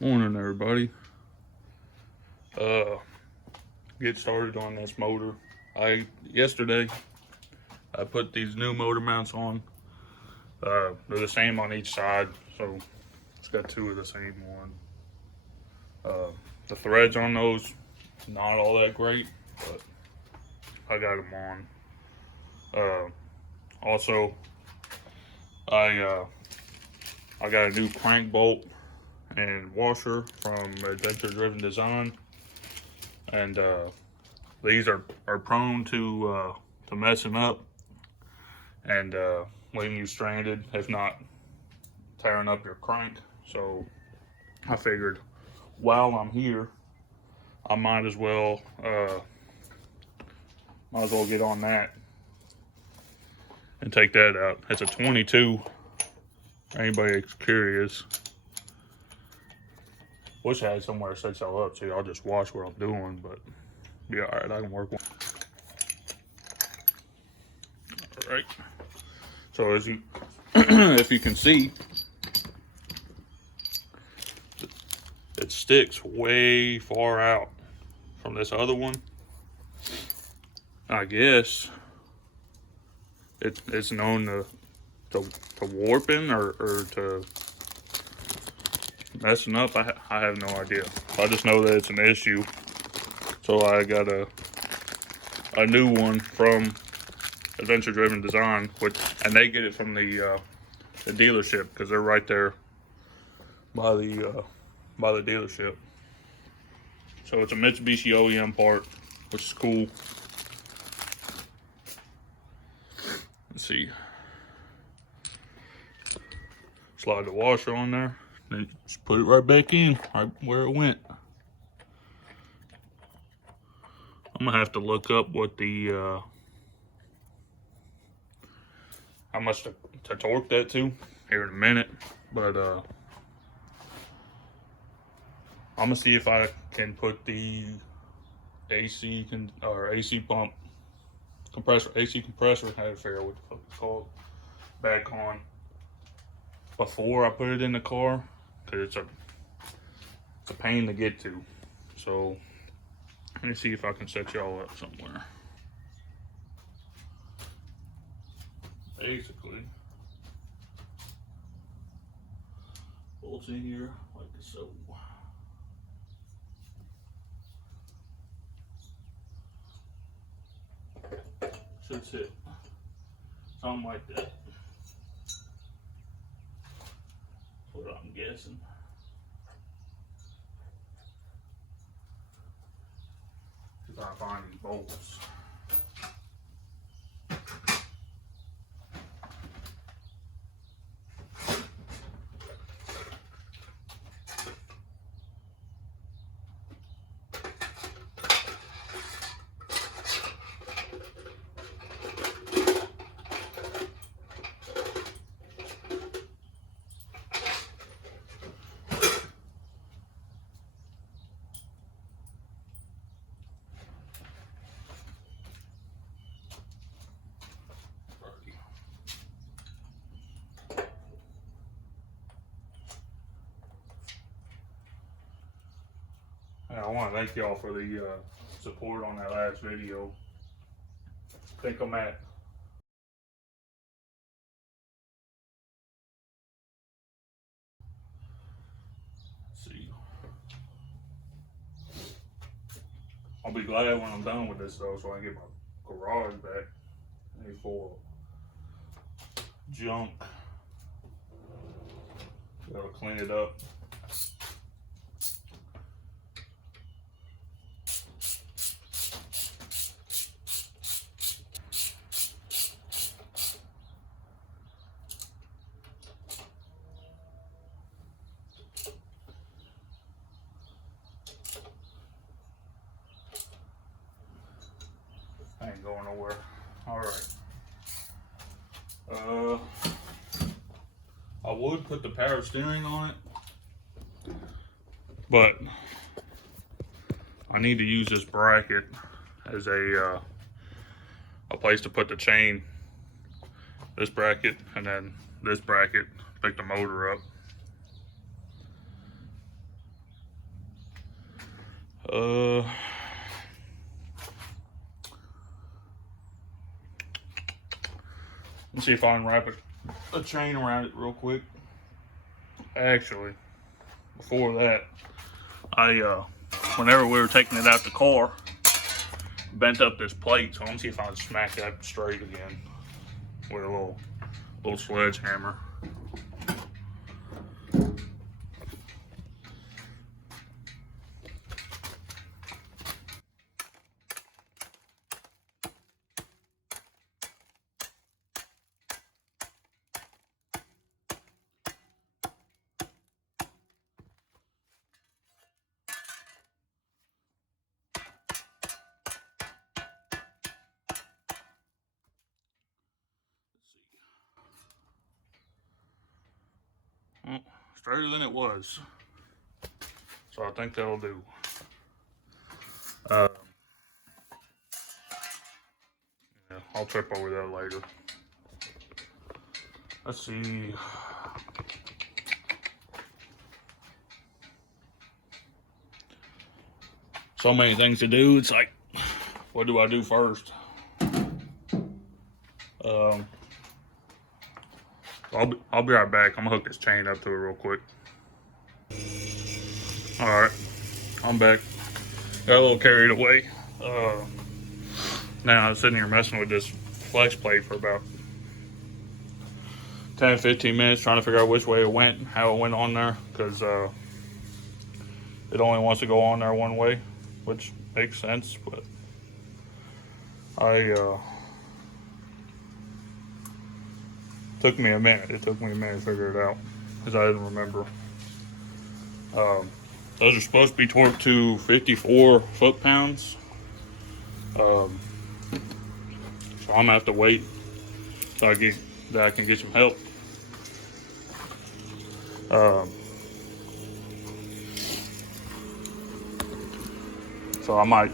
Morning, everybody. Get started on this motor. Yesterday I put these new motor mounts on. They're the same on each side, so it's got two of the same one. The threads on those not all that great, but I got them on. Also, I got a new crank bolt and washer from Adventure Driven Design, and these are prone to messing up and leaving you stranded, if not tearing up your crank. So I figured while I'm here, I might as well get on that and take that out. It's a 22. Anybody curious? Wish I had somewhere to set y'all up so y'all just watch what I'm doing, but yeah, all right, I can work one. All right. So as you, if you can see, it sticks way far out from this other one. I guess it's known to warping or to messing up. I have no idea. I just know that it's an issue. So I got a new one from Adventure Driven Design, and they get it from the dealership because they're right there by the dealership. So it's a Mitsubishi OEM part, which is cool. Let's see. Slide the washer on there, then just put it right back in, right where it went. I'm gonna have to look up what the how much to torque that to here in a minute, but I'm gonna see if I can put the AC pump compressor, AC compressor, I had to figure out what the fuck it's called, back on before I put it in the car, because it's a pain to get to. So let me see if I can set y'all up somewhere. Basically, bolts in here like so. Should sit something like that. That's what I'm guessing. If I find these bolts. I want to thank y'all for the support on that last video. I think I'm at see. I'll be glad when I'm done with this though, so I can get my garage back. Any full junk. Gotta clean it up. I ain't going nowhere. All right. I would put the power steering on it, but I need to use this bracket as a place to put the chain. This bracket and then this bracket, pick the motor up. Let's see if I can wrap a chain around it real quick. Actually, before that, whenever we were taking it out the car, bent up this plate, so I'm gonna see if I can smack that straight again with a little sledgehammer. Well, straighter than it was, so I think that'll do. Yeah, I'll trip over that later. Let's see. So many things to do. It's like, what do I do first? I'll be right back. I'm gonna hook this chain up to it real quick. All right, I'm back. Got a little carried away. Now I'm sitting here messing with this flex plate for about 10-15 minutes, trying to figure out which way it went, how it went on there, because it only wants to go on there one way, which makes sense. But took me a minute. It took me a minute to figure it out because I didn't remember. Those are supposed to be torqued to 54 foot-pounds. So I'm gonna have to wait till I can get some help. So I might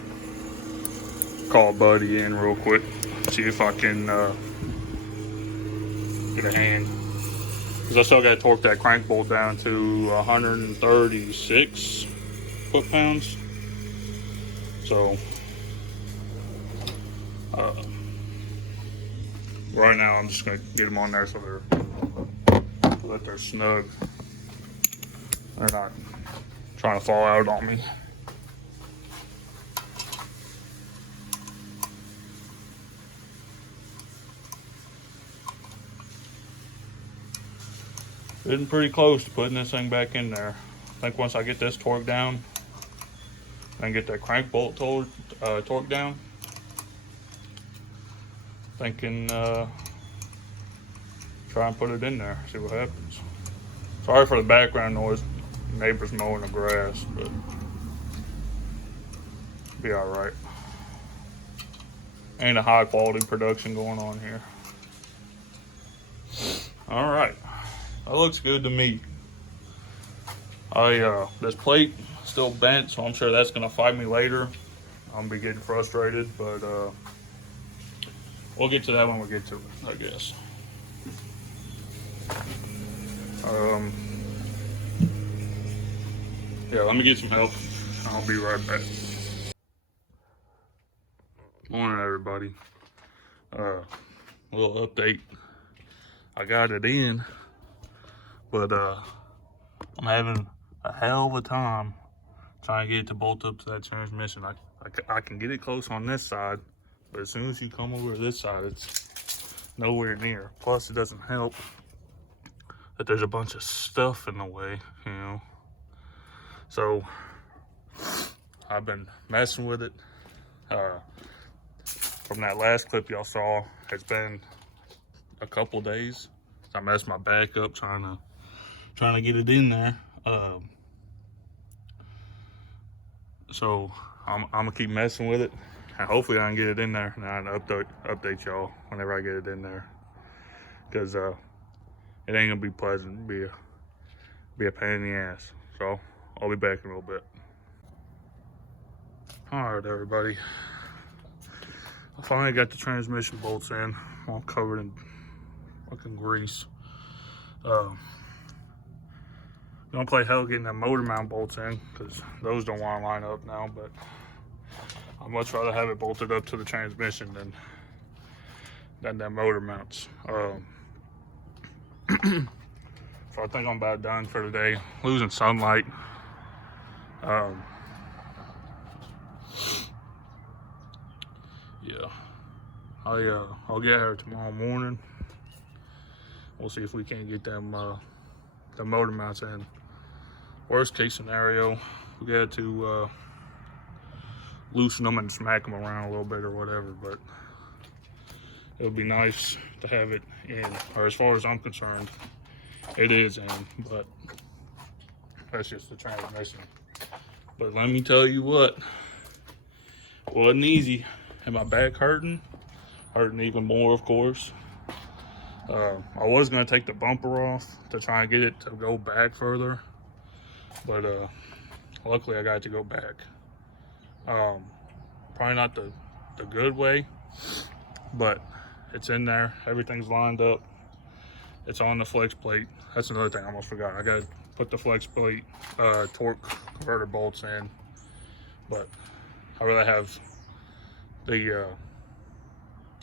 call Buddy in real quick, see if I can get a hand. Because I still got to torque that crank bolt down to 136 foot-pounds. So right now I'm just going to get them on there so they're snug. They're not trying to fall out on me. Getting pretty close to putting this thing back in there. I think once I get this torque down and get that crank bolt torque down, thinking try and put it in there, see what happens. Sorry for the background noise. Neighbors mowing the grass, but be all right. Ain't a high quality production going on here. All right. That looks good to me. This plate still bent, so I'm sure that's gonna fight me later. I'm gonna be getting frustrated, but we'll get to that when we get to it, I guess. Yeah, let me get some help. I'll be right back. Morning, everybody. Little update. I got it in, but I'm having a hell of a time trying to get it to bolt up to that transmission. I can get it close on this side, but as soon as you come over to this side, it's nowhere near. Plus, it doesn't help that there's a bunch of stuff in the way, you know. So I've been messing with it. From that last clip y'all saw, it's been a couple days. I messed my back up trying to get it in there. So I'm gonna keep messing with it, and hopefully I can get it in there, and I can update y'all whenever I get it in there, because it ain't gonna be pleasant. Be a pain in the ass. So I'll be back in a little bit. All right, everybody. I finally got the transmission bolts in, all covered in fucking grease. Gonna play hell getting that motor mount bolts in, because those don't want to line up now, but I'd much rather have it bolted up to the transmission than the motor mounts. So I think I'm about done for today. Losing sunlight. Yeah, I'll get her tomorrow morning. We'll see if we can't get them the motor mounts in. Worst case scenario, we got to loosen them and smack them around a little bit or whatever. But it would be nice to have it in, or as far as I'm concerned, it is in. But that's just the transmission. But let me tell you what, it wasn't easy. And my back hurting even more, of course. I was gonna take the bumper off to try and get it to go back further, but luckily I got it to go back. Probably not the good way, but it's in there. Everything's lined up. It's on the flex plate. That's another thing I almost forgot. I gotta put the flex plate torque converter bolts in, but I really have the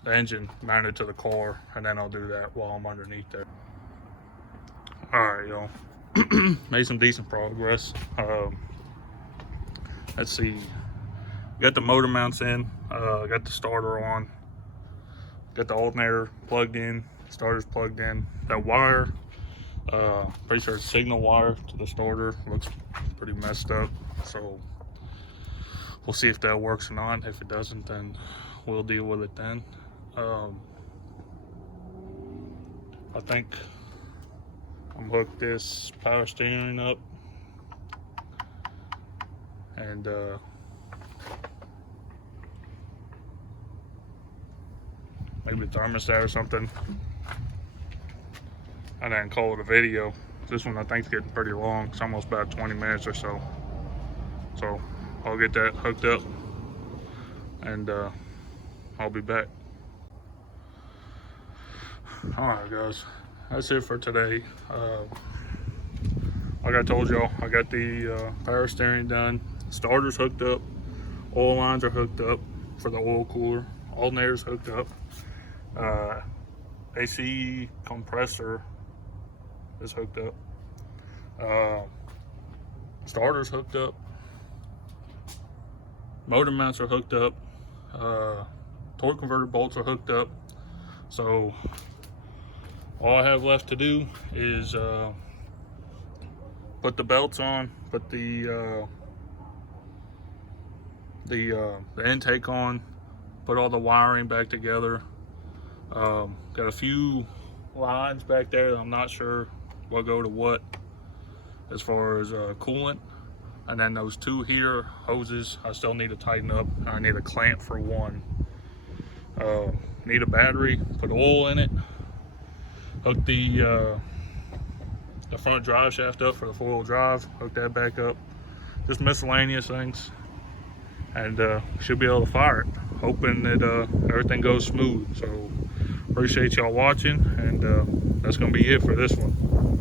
engine mounted to the car, and then I'll do that while I'm underneath there. All right, y'all. Made some decent progress. Let's see. Got the motor mounts in. Got the starter on. Got the alternator plugged in. Starter's plugged in. That wire, pretty sure it's signal wire to the starter. Looks pretty messed up. So we'll see if that works or not. If it doesn't, then we'll deal with it then. I think I'm hooked this power steering up, and maybe a thermostat or something, and then call it a video. This one I think is getting pretty long. It's almost about 20 minutes or so. So I'll get that hooked up, and I'll be back. All right, guys, that's it for today. Like I told y'all, I got the power steering done. Starter's hooked up. Oil lines are hooked up for the oil cooler. Alternator's hooked up. AC compressor is hooked up. Starter's hooked up. Motor mounts are hooked up. Torque converter bolts are hooked up. So all I have left to do is put the belts on, put the intake on, put all the wiring back together. Got a few lines back there that I'm not sure what go to what as far as coolant. And then those two heater hoses I still need to tighten up. I need a clamp for one. Need a battery, put oil in it. Hook the front drive shaft up for the 4-wheel drive. Hook that back up. Just miscellaneous things. And should be able to fire it. Hoping that everything goes smooth. So appreciate y'all watching, and that's gonna be it for this one.